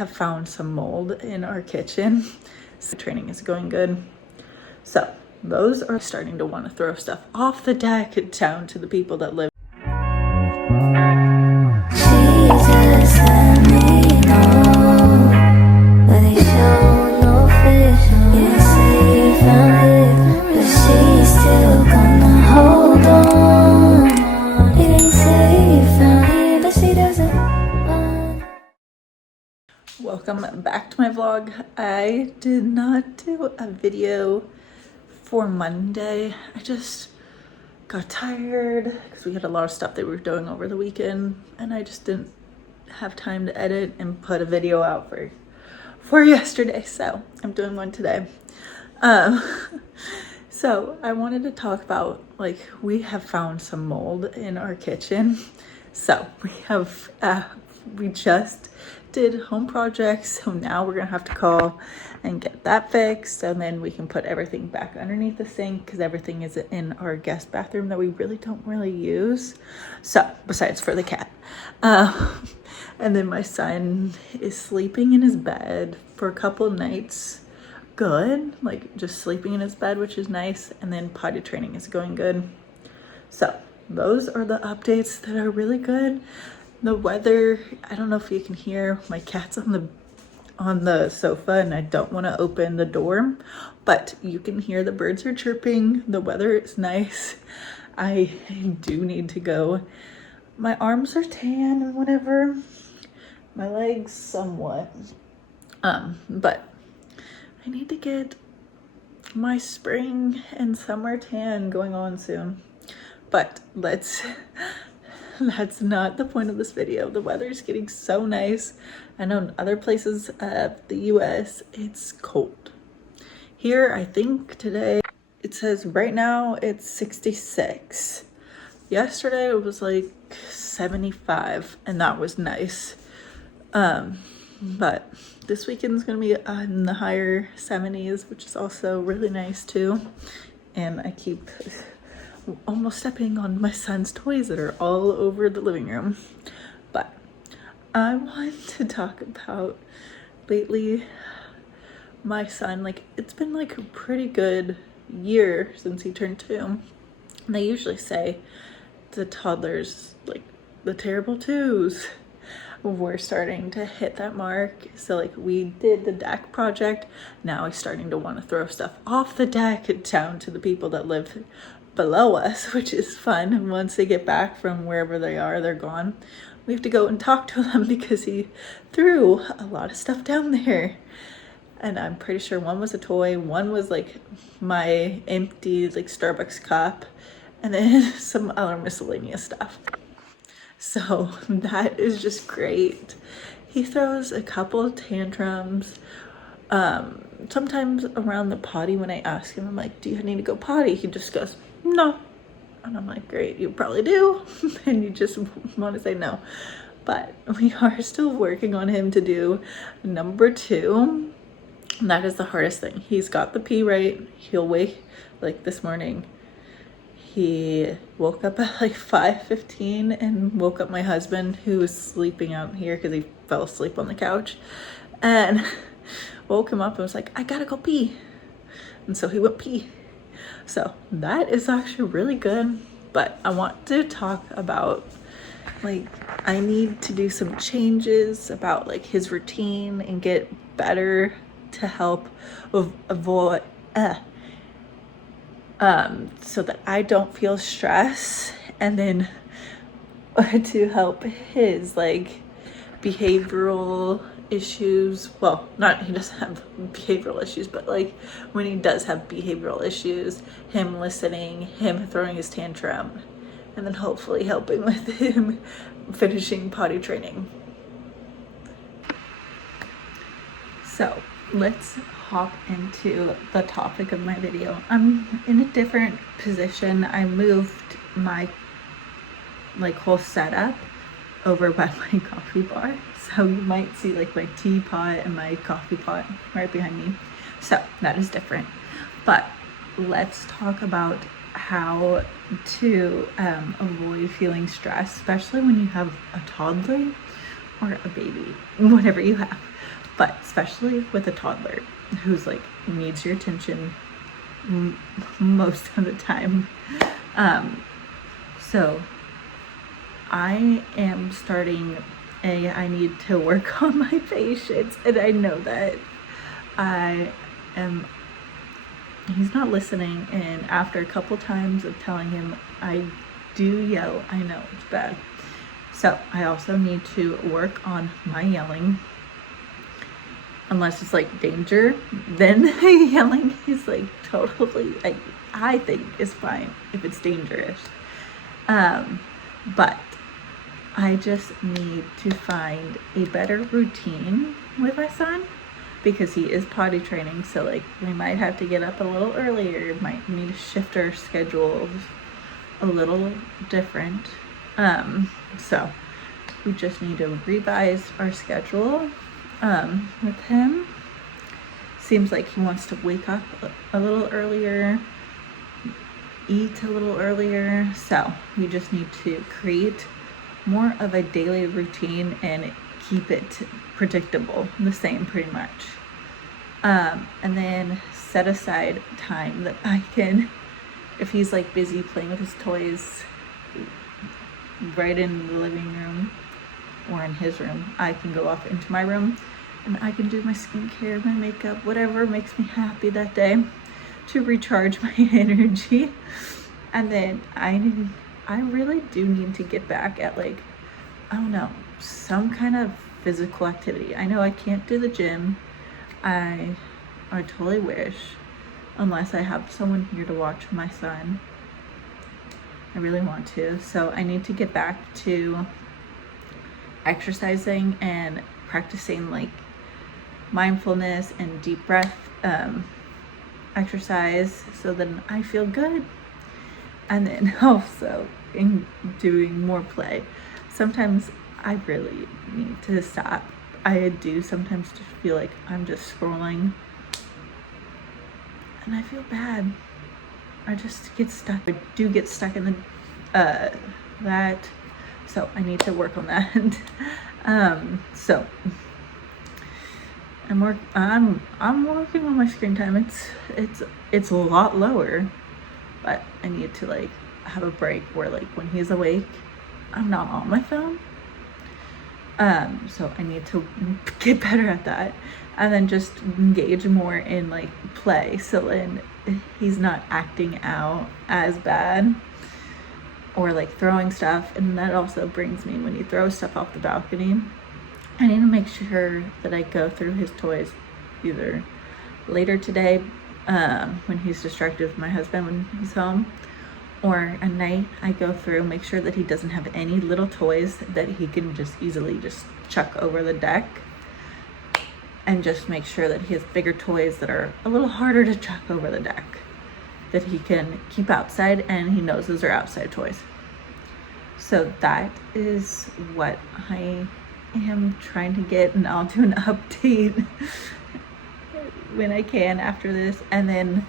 have found some mold in our kitchen. So training is going good. So those are starting to want to throw stuff off the deck down to the people that live. Welcome back to my vlog. I did not do a video for Monday. I just got tired because we had a lot of stuff that we were doing over the weekend and I just didn't have time to edit and put a video out for yesterday. So I'm doing one today. So I wanted to talk about, like, we have found some mold in our kitchen. So we just did home projects, so now we're gonna have to call and get that fixed, and then we can put everything back underneath the sink because everything is in our guest bathroom that we don't really use, so besides for the cat. And then my son is sleeping in his bed for a couple of nights good, like just sleeping in his bed, which is nice, and then potty training is going good. So those are the updates that are really good. The weather, I don't know if you can hear, my cat's on the sofa and I don't want to open the door, but you can hear the birds are chirping. The weather is nice. I do need to go. My arms are tan and whatever. My legs somewhat. But I need to get my spring and summer tan going on soon. But that's not the point of this video. The weather is getting so nice. I know in other places of the US it's cold. Here, I think today it says right now it's 66. Yesterday it was like 75 and that was nice. But this weekend's gonna be in the higher 70s, which is also really nice too. And I keep almost stepping on my son's toys that are all over the living room. But I want to talk about lately my son. Like, it's been like a pretty good year since he turned 2. And they usually say the toddlers, like the terrible 2s, we're starting to hit that mark. So like we did the deck project. Now he's starting to want to throw stuff off the deck down to the people that live below us, which is fun. And once they get back from wherever they are, they're gone. We have to go and talk to them because he threw a lot of stuff down there. And I'm pretty sure one was a toy, one was like my empty like Starbucks cup, and then some other miscellaneous stuff. So that is just great. He throws a couple of tantrums. Sometimes around the potty when I ask him, I'm like, do you need to go potty? He just goes, no. And I'm like, great, you probably do. And you just want to say no. But we are still working on him to do number 2. And that is the hardest thing. He's got the pee right. He'll wake, like this morning, he woke up at like 5:15 and woke up my husband, who was sleeping out here because he fell asleep on the couch, and woke him up and was like, I gotta go pee. And so he went pee. So that is actually really good. But I want to talk about, like, I need to do some changes about like his routine and get better to help avoid so that I don't feel stress, and then to help his like behavioral issues. Well, not, he doesn't have behavioral issues, but like when he does have behavioral issues, him listening, him throwing his tantrum, and then hopefully helping with him finishing potty training. So let's hop into the topic of my video. I'm in a different position. I moved my like whole setup over by my coffee bar, so you might see like my teapot and my coffee pot right behind me. So that is different. But let's talk about how to avoid feeling stressed, especially when you have a toddler or a baby, whatever you have. but especially with a toddler who's like needs your attention most of the time. So I am starting I need to work on my patience, and I know that he's not listening, and after a couple times of telling him, I do yell. I know it's bad. So I also need to work on my yelling. Unless it's like danger, then yelling is like totally, like, I think is fine if it's dangerous. But I just need to find a better routine with my son, because he is potty training. So like we might have to get up a little earlier, might need to shift our schedules a little different. So we just need to revise our schedule with him. Seems like he wants to wake up a little earlier, eat a little earlier. So we just need to create more of a daily routine and keep it predictable, the same pretty much. And then set aside time that I can, if he's like busy playing with his toys right in the living room or in his room, I can go off into my room and I can do my skincare, my makeup, whatever makes me happy that day to recharge my energy. And then I really do need to get back at, like, I don't know, some kind of physical activity. I know I can't do the gym. I totally wish, unless I have someone here to watch my son. I really want to. So I need to get back to exercising and practicing like mindfulness and deep breath exercise, so then I feel good. And then also in doing more play. Sometimes I really need to stop. I do sometimes just feel like I'm just scrolling and I feel bad. I just get stuck. I do get stuck in the that, so I need to work on that. So I'm working on my screen time. It's a lot lower, but I need to like have a break where like when he's awake, I'm not on my phone. So I need to get better at that, and then just engage more in like play, so then he's not acting out as bad or like throwing stuff. And that also brings me, when he throws stuff off the balcony, I need to make sure that I go through his toys either later today when he's distracted with my husband when he's home, or at night I go through, make sure that he doesn't have any little toys that he can just easily just chuck over the deck, and just make sure that he has bigger toys that are a little harder to chuck over the deck that he can keep outside, and he knows those are outside toys. So that is what I am trying to get, and I'll do an update when I can after this. And then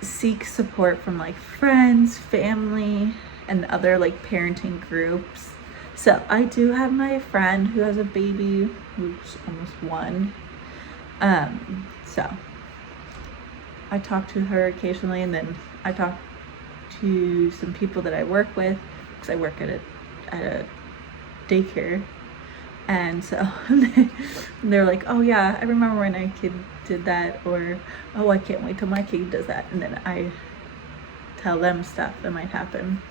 seek support from like friends, family, and other like parenting groups. So I do have my friend who has a baby who's almost 1. So I talk to her occasionally, and then I talk to some people that I work with, because I work at a daycare. And so they're like, oh yeah, I remember when our kid did that, or oh, I can't wait till my kid does that. And then I tell them stuff that might happen.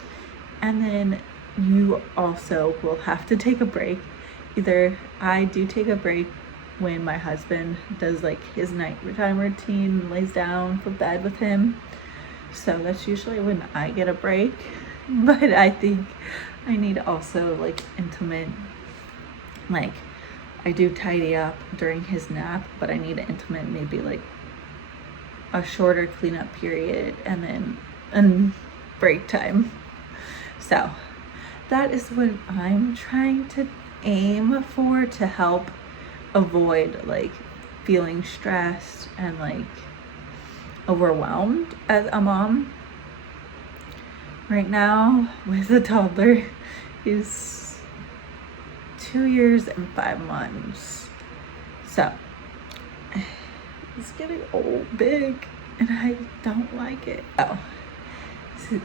And then you also will have to take a break. Either I do take a break when my husband does like his nighttime routine, lays down for bed with him. So that's usually when I get a break. But I think I need also like intimate, like I do tidy up during his nap, but I need to intimate maybe like a shorter cleanup period and then break time. So that is what I'm trying to aim for, to help avoid like feeling stressed and like overwhelmed as a mom. Right now with a toddler, he's 2 years and 5 months. So he's getting old, big, and I don't like it. Oh, so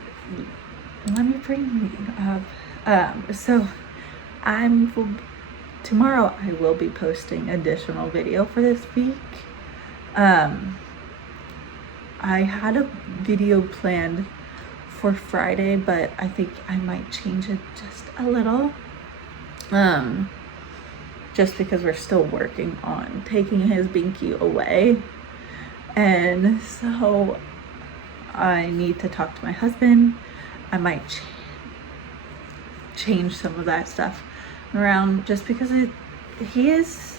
let me bring you up. So tomorrow I will be posting additional video for this week. I had a video planned for Friday, but I think I might change it just a little. Just because we're still working on taking his binky away. And so I need to talk to my husband. I might change some of that stuff around just because he is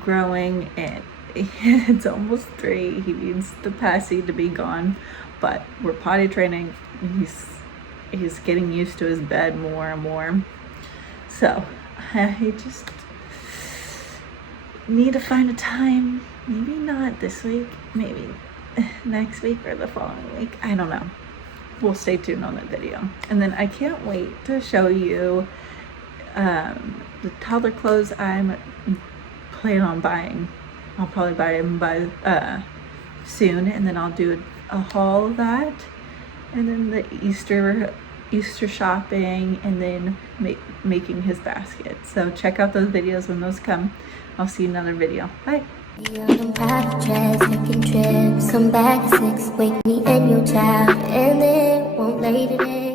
growing and it's almost 3. He needs the passy to be gone, but we're potty training. He's getting used to his bed more and more. So I just need to find a time, maybe not this week, maybe next week or the following week. I don't know. We'll stay tuned on that video. And then I can't wait to show you the toddler clothes I'm planning on buying. I'll probably buy them by soon, and then I'll do a haul of that, and then the Easter shopping, and then making his basket. So check out those videos when those come. I'll see you in another video. Bye. On private jets, taking trips, come back at 6, wake me and your child, and then won't lay today.